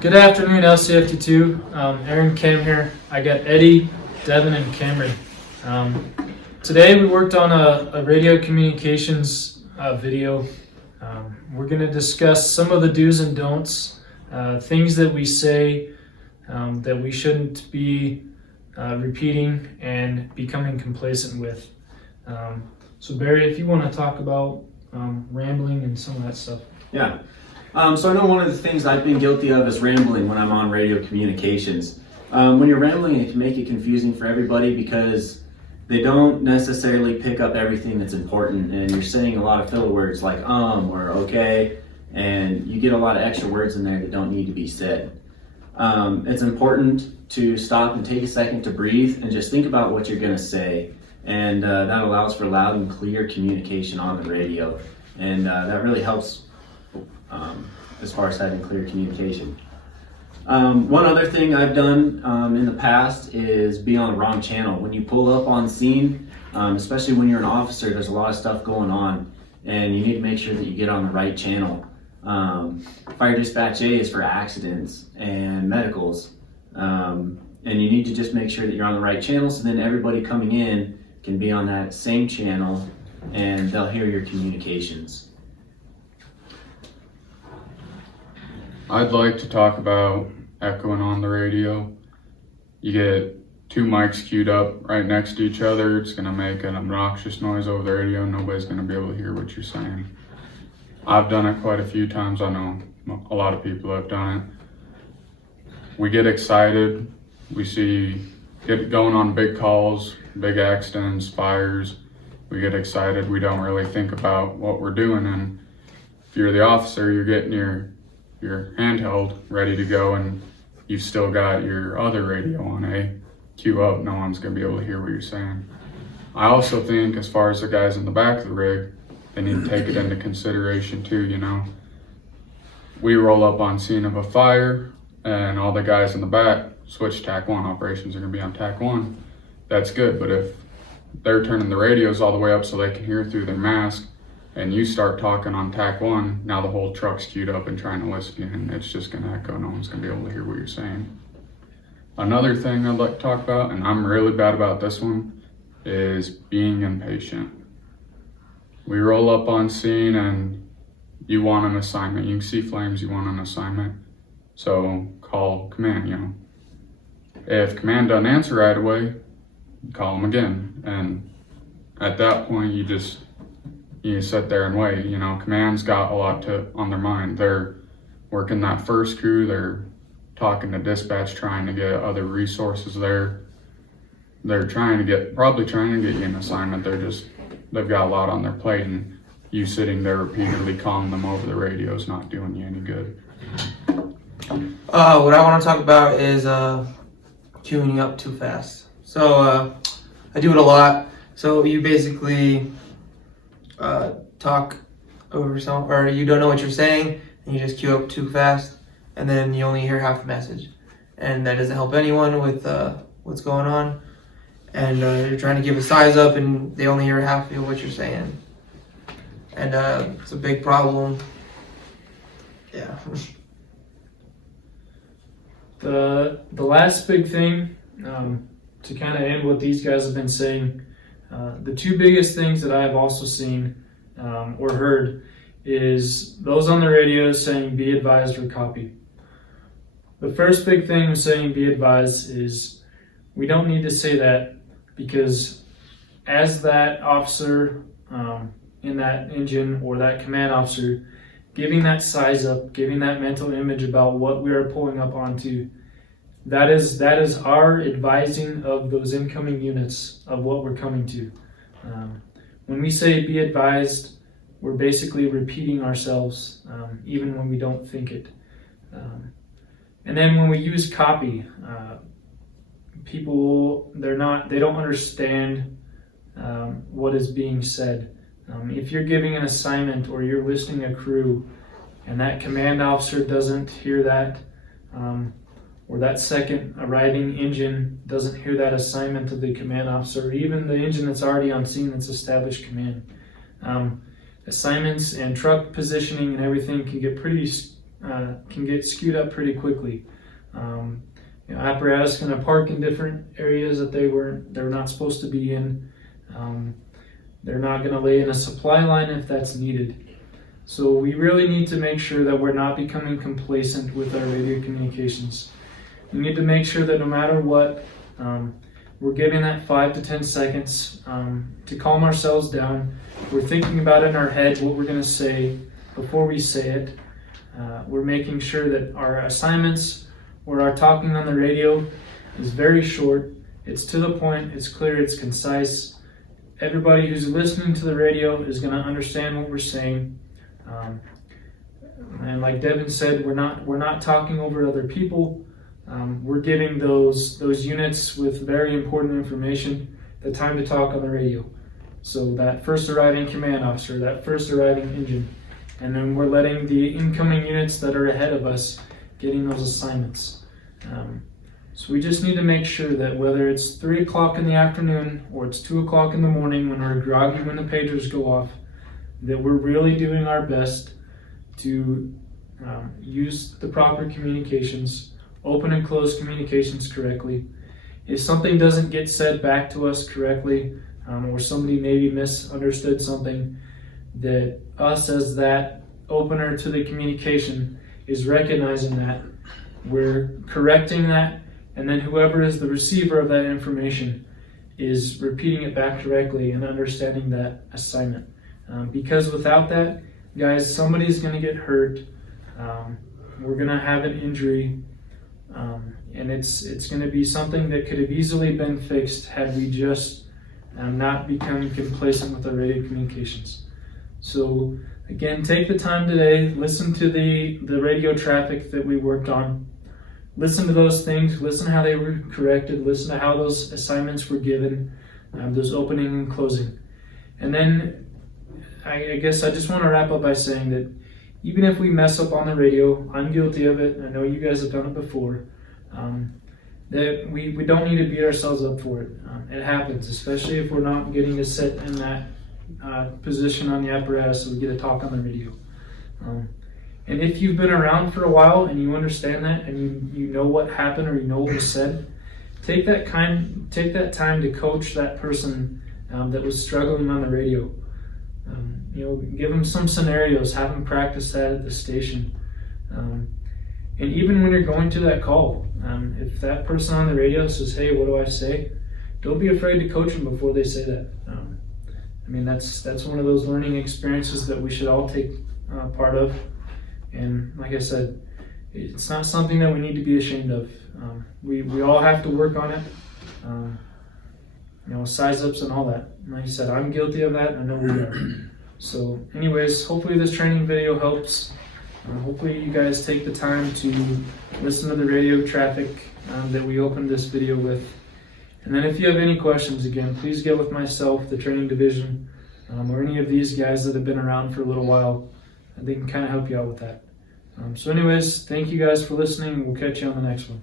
Good afternoon, LCFD2. Aaron Cam here. I got Eddie, Devin, and Cameron. Today we worked on a radio communications video. We're going to discuss some of the do's and don'ts, things that we say that we shouldn't be repeating and becoming complacent with. So Barry, if you want to talk about rambling and some of that stuff. Yeah. So I know one of the things I've been guilty of is rambling when I'm on radio communications. When you're rambling, it can make it confusing for everybody because they don't necessarily pick up everything that's important, and you're saying a lot of filler words like or okay, and you get a lot of extra words in there that don't need to be said. It's important to stop and take a second to breathe and just think about what you're going to say, and that allows for loud and clear communication on the radio, and that really helps as far as having clear communication. One other thing I've done in the past is be on the wrong channel. When you pull up on scene, especially when you're an officer, there's a lot of stuff going on, and you need to make sure that you get on the right channel. Fire Dispatch A is for accidents and medicals, and you need to just make sure that you're on the right channel so then everybody coming in can be on that same channel and they'll hear your communications. I'd like to talk about echoing on the radio. You get two mics queued up right next to each other, it's going to make an obnoxious noise over the radio. Nobody's going to be able to hear what you're saying. I've done it quite a few times. I know a lot of people have done it. We get excited. We get going on big calls, big accidents, fires. We get excited. We don't really think about what we're doing. And if you're the officer, you're getting your handheld ready to go, and you've still got your other radio on queue up. No one's going to be able to hear what you're saying. I also think as far as the guys in the back of the rig, they need to take it into consideration too, you know. We roll up on scene of a fire and all the guys in the back switch TAC 1. Operations are going to be on TAC 1. That's good, but if they're turning the radios all the way up so they can hear through their mask, and you start talking on TAC 1, now the whole truck's queued up and trying to listen, and it's just going to echo. No one's going to be able to hear what you're saying. Another thing I'd like to talk about, and I'm really bad about this one, is being impatient. We roll up on scene and you want an assignment. You can see flames, you want an assignment. So call command, you know. If command doesn't answer right away, call them again. And at that point, you sit there and wait. You know, command's got a lot on their mind. They're working that first crew. They're talking to dispatch, trying to get other resources there. They're probably trying to get you an assignment. They've got a lot on their plate, and you sitting there repeatedly calling them over the radio is not doing you any good. What I want to talk about is queuing up too fast. So I do it a lot. So you basically talk over someone, or you don't know what you're saying, and you just queue up too fast, and then you only hear half the message, and that doesn't help anyone with what's going on. And you're trying to give a size up, and they only hear half of what you're saying, and it's a big problem. Yeah. The last big thing, to kind of end what these guys have been saying, the two biggest things that I've also seen or heard is those on the radio saying be advised or copy. The first big thing of saying be advised is we don't need to say that, because as that officer in that engine or that command officer giving that size up, giving that mental image about what we are pulling up onto, that is our advising of those incoming units of what we're coming to. When we say be advised, we're basically repeating ourselves, even when we don't think it. And then when we use copy, people, they don't understand what is being said. If you're giving an assignment or you're listing a crew and that command officer doesn't hear that, or that second arriving engine doesn't hear that assignment of the command officer, or even the engine that's already on scene that's established command, assignments and truck positioning and everything can get pretty can get skewed up pretty quickly. Apparatus going to park in different areas that they're not supposed to be in. They're not going to lay in a supply line if that's needed. So we really need to make sure that we're not becoming complacent with our radio communications. We need to make sure that no matter what, we're giving that 5 to 10 seconds to calm ourselves down. We're thinking about it in our head what we're going to say before we say it. We're making sure that our assignments or our talking on the radio is very short. It's to the point, it's clear, it's concise. Everybody who's listening to the radio is going to understand what we're saying. And like Devin said, we're not talking over other people. We're giving those units with very important information the time to talk on the radio. So that first arriving command officer, that first arriving engine, and then we're letting the incoming units that are ahead of us getting those assignments. So we just need to make sure that whether it's 3 o'clock in the afternoon or it's 2 o'clock in the morning when we're groggy when the pagers go off, that we're really doing our best to use the proper communications, open and close communications correctly. If something doesn't get said back to us correctly, or somebody maybe misunderstood something, that us as that opener to the communication is recognizing that, we're correcting that, and then whoever is the receiver of that information is repeating it back correctly and understanding that assignment. Because without that, guys, somebody's going to get hurt. We're going to have an injury, and it's going to be something that could have easily been fixed had we just not become complacent with our radio communications. So again, take the time today, listen to the radio traffic that we worked on. Listen to those things, listen to how they were corrected, listen to how those assignments were given, those opening and closing. And then I guess I just want to wrap up by saying that even if we mess up on the radio, I'm guilty of it, I know you guys have done it before, that we don't need to beat ourselves up for it. It happens, especially if we're not getting to sit in that position on the apparatus so we get to talk on the radio. And if you've been around for a while and you understand that and you know what happened or you know what was said, take that time to coach that person that was struggling on the radio. Give them some scenarios, have them practice that at the station. And even when you're going to that call, if that person on the radio says, "Hey, what do I say?" Don't be afraid to coach them before they say that. That's one of those learning experiences that we should all take part of. And like I said, it's not something that we need to be ashamed of. We all have to work on it. Size ups and all that. Like I said, I'm guilty of that. I know we are. So anyways, hopefully this training video helps. Hopefully you guys take the time to listen to the radio traffic that we opened this video with. And then if you have any questions, again, please get with myself, the training division, or any of these guys that have been around for a little while. They can kind of help you out with that. So anyways, thank you guys for listening. We'll catch you on the next one.